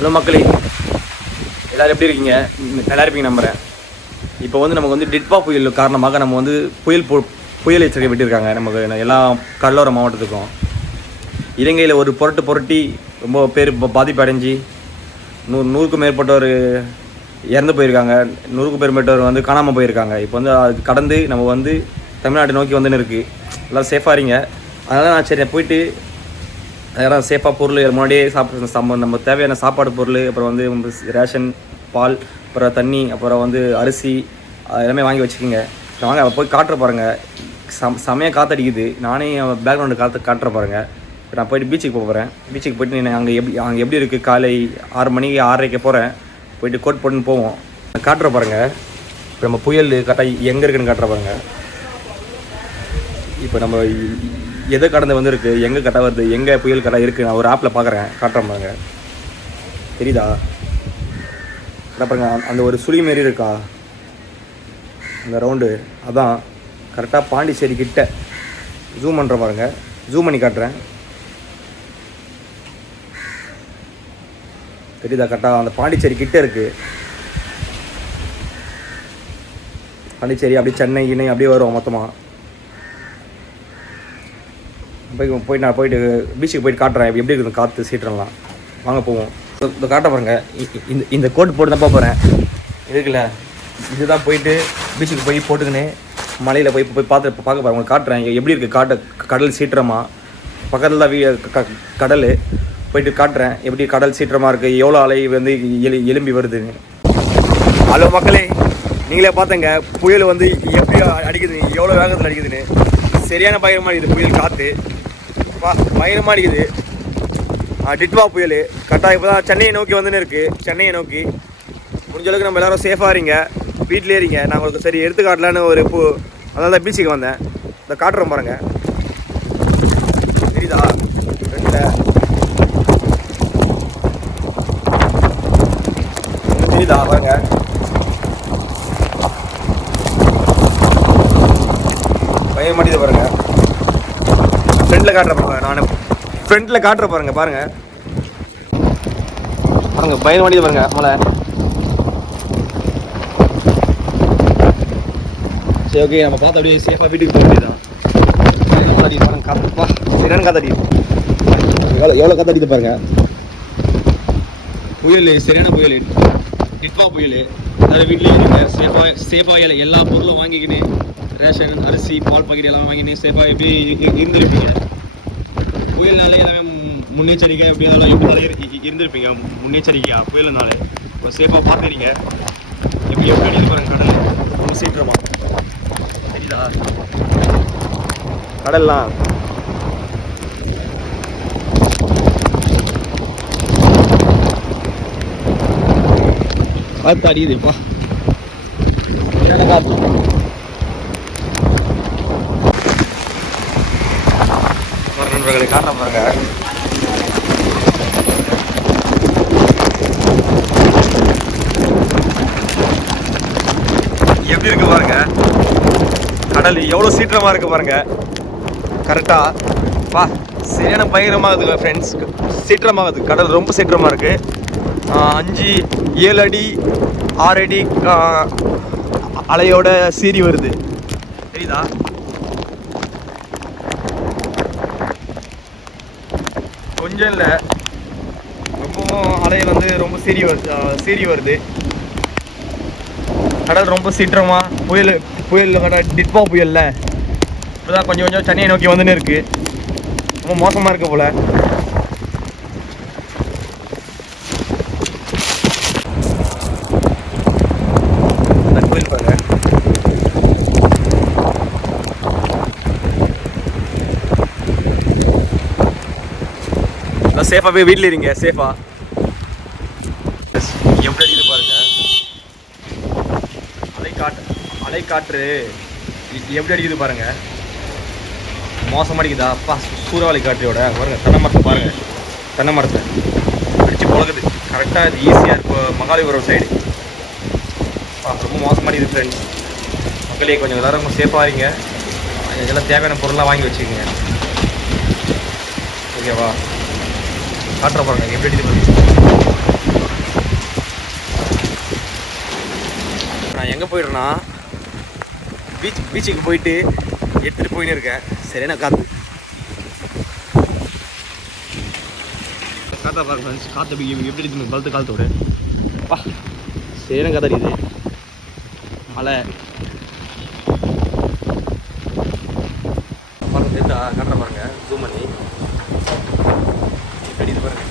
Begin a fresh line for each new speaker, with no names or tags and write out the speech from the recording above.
Hello மக்களே. எல்லோரும் எப்படி இருக்கீங்க? நல்லா இருப்பீங்க நம்புகிறேன் இப்போ வந்து நமக்கு வந்து டிட்வா புயல் காரணமாக நம்ம வந்து புயல் பு புயல் எச்சரிக்கை விட்டிருக்காங்க. நமக்கு எல்லா கடலோர மாவட்டத்துக்கும். இலங்கையில் ஒரு புரட்டு புரட்டி ரொம்ப பேர் பாதிப்பு அடைஞ்சு நூறு நூறுக்கும் மேற்பட்டவர் இறந்து போயிருக்காங்க. நூறுக்கும் மேற்பட்டவர் வந்து காணாமல் போயிருக்காங்க. இப்போ வந்து அது கடந்து நம்ம வந்து தமிழ்நாட்டை நோக்கி வந்துன்னு இருக்குது எல்லாம் சேஃபாக இருங்க. அதனால் நான் சரி போயிட்டு அதெல்லாம் சேஃபாக பொருள் முன்னாடியே சாப்பிட்ற சம்ம நம்ம தேவையான சாப்பாடு பொருள் அப்புறம் வந்து ரேஷன் பால் அப்புறம் தண்ணி அப்புறம் வந்து அரிசி எல்லாமே வாங்கி வச்சுக்கோங்க. வாங்க வாங்க போய் காட்டுற பாருங்கள் சம் செமையாக காற்றடிக்குது நானே பேக்ரவுண்டு காற்று காட்டுற பாருங்கள் இப்போ நான் போயிட்டு பீச்சுக்கு போக போகிறேன் பீச்சுக்கு போயிட்டு நான் அங்கே எப்படி அங்கே எப்படி இருக்குது காலை ஆறு மணிக்கு ஆறரைக்கு போகிறேன் போயிட்டு கோட் போட்டுன்னு போவோம். காட்டுற பாருங்கள் இப்போ நம்ம புயல் கரெக்டாக எங்கே இருக்குன்னு காட்டுற பாருங்கள் இப்போ நம்ம எதை கடந்து வந்திருக்கு எங்கே கட்ட வருது எங்கே புயல் கடை இருக்குது நான் ஒரு ஆப்பில் பார்க்குறேன் காட்டுறேன் பாருங்க. தெரியுதா? கரெக்டாக பாருங்க அந்த- ஒரு சுழி மாரி இருக்கா? அந்த ரவுண்டு அதான் கரெக்டாக பாண்டிச்சேரி கிட்ட. ஜூம் பண்ணுற பாருங்க. ஜூம் பண்ணி காட்டுறேன். தெரியுதா கரெக்டாக அந்த பாண்டிச்சேரி கிட்ட இருக்குது பாண்டிச்சேரி அப்படியே சென்னை கிணை அப்படியே வரும் மொத்தமாக போய் போய் நான் போயிட்டு பீச்சுக்கு போயிட்டு காட்டுறேன். எப்படி இருக்குது காற்று சீற்றம்லாம். வாங்க போவோம். இந்த- காட்ட பாருங்க. இ- இந்த இந்த கோட் போட்டு தான் போகிறேன் இருக்குல்ல? இதுதான் போயிட்டு பீச்சுக்கு போய் போட்டுக்கின்னு மலையில் போய் போய் பார்த்து பார்க்க பாருங்க உங்களுக்கு காட்டுறேன். எப்படி இருக்குது காட்டு கடல் சீற்றமா? பக்கத்தில் தான் வீ க- கடல். போயிட்டு காட்டுறேன். எப்படி கடல் சீற்றமாக இருக்குது எவ்வளோ அலை வந்து எலி எலும்பி வருதுன்னு. ஹலோ மக்களே. நீங்களே பார்த்தங்க. புயல் வந்து எப்படி அடிக்குது எவ்வளோ வேகத்தில் அடிக்குதுன்னு. சரியான பயமாக இருக்குது புயல் காற்று பா பயங்கரமாக அடிக்குது. ஆ, டிட்வா புயல். கரெக்டாக இப்போ தான் சென்னையை நோக்கி வந்துன்னு இருக்குது சென்னையை நோக்கி. முடிஞ்ச அளவுக்கு நம்ம எல்லாரும் சேஃபாக இருங்க. வீட்டிலே இருங்க. நான் உங்களுக்கு சரி எடுத்து காட்டலான்னு ஒரு பூ அதனால தான் பீச்சுக்கு வந்தேன். இந்த காட்டுறோம் பாருங்க. தெரியுதா? தெரியுதா? பாருங்க. பயம் மாட்டேது பாருங்க. ஃப்ரண்ட்ல காட்டுற பாருங்க நான். ஃப்ரெண்டில் காட்டுற பாருங்க பாருங்க. பாருங்க பயணம் வண்டி பாருங்க மலை. சரி ஓகே நம்ம பார்த்து அப்படியே சேஃபாக வீட்டுக்கு போக வேண்டியதான் காத்தடி பாருங்க காத்துப்பா சரியான காத்தடி? எவ்வளோ எவ்வளோ காத்தடிது பாருங்க. புயல் சரியான புயல். டிட்வா புயல். அதாவது வீட்லேயே இருங்க சேஃபாக சேஃபாக எல்லா பொருளும் வாங்கிக்கின்னு ரேஷன் அரிசி பால் பாக்கெட் எல்லாம் வாங்கினேன் சேஃபாக எப்படி இ- இருந்திருப்பீங்க. முன்னெச்சரிக்கை எப்படி இருந்தாலும் எப்படி இருந்திருப்பீங்க. முன்னெச்சரிக்கையா? புயலுனாலே. இப்போ சேஃபாக பார்த்துறீங்க எப்படி எப்படி அடிக்குது பாருங்க கடல் ரொம்ப சீக்கிரமா. தெரியுதா? கடல்லாம். காத்து அடிக்குதுப்பா சரியான காத்து? நண்பர்களை காட்ட பாருங்க. எப்படி இருக்கு பாருங்க. கடல் எவ்வளோ சீற்றமாக இருக்கு பாருங்க. கரெக்டாக வா சரியான பயங்கரமாகுது ஃப்ரெண்ட்ஸ் சீற்றமாகுது. கடல் ரொம்ப சீற்றமாக இருக்கு. அஞ்சு ஏழு அடி ஆறு அடி அலையோட சீறி வருது. தெரியுதா? கொஞ்சம் இல்லை. ரொம்பவும் அலை வந்து ரொம்ப சீறி வருது சீறி வருது. கடல் ரொம்ப சீற்றமா புயல் புயல் கடல் டிட்பா புயல்ல. இப்போதான் கொஞ்சம் கொஞ்சம் சென்னையை நோக்கி வந்துன்னு இருக்கு. ரொம்ப மோசமாக இருக்கு போல. இந்த புயல் சேஃபாக போய் வீட்டில் இருங்க சேஃபா எப்படி காற்று அலைக்காற்று அலைக்காற்று எப்படி அடிக்குது பாருங்க. மோசமாக அடிக்குதா அப்பா சூறாவளி காற்றியோட பாருங்க தென்னை மரத்தை பாருங்க. தென்னை மரத்தை. அடிச்சு பழகுது கரெக்டாக இது ஈஸியாக இப்போ மகாலிபுரம் சைடு ரொம்ப மோசமாக அடிக்குது ஃப்ரெண்ட்ஸ் மக்களே கொஞ்சம் எல்லாரும் சேஃபாக இருங்க. இதெல்லாம் தேவையான பொருள்லாம் வாங்கி வச்சுக்கோங்க. ஓகேவா காட்டுற பாருங்க எப்படி அடிக்குது பாருங்க போயிடுறேன்னா பீச் பீச்சுக்கு போயிட்டு எடுத்துகிட்டு போயின்னு இருக்கேன். சரியான காற்று காத்தா? பாருங்க ஃப்ரெண்ட்ஸ் காற்று எப்படி எப்படி இருக்குது பலத்து காலத்தோட வா. சரியான காற்று அடிக்குது மழை. பாருங்க சேர்த்தா காட்டுற பாருங்க ஜூம் பண்ணி. அடிக்குது பாருங்க.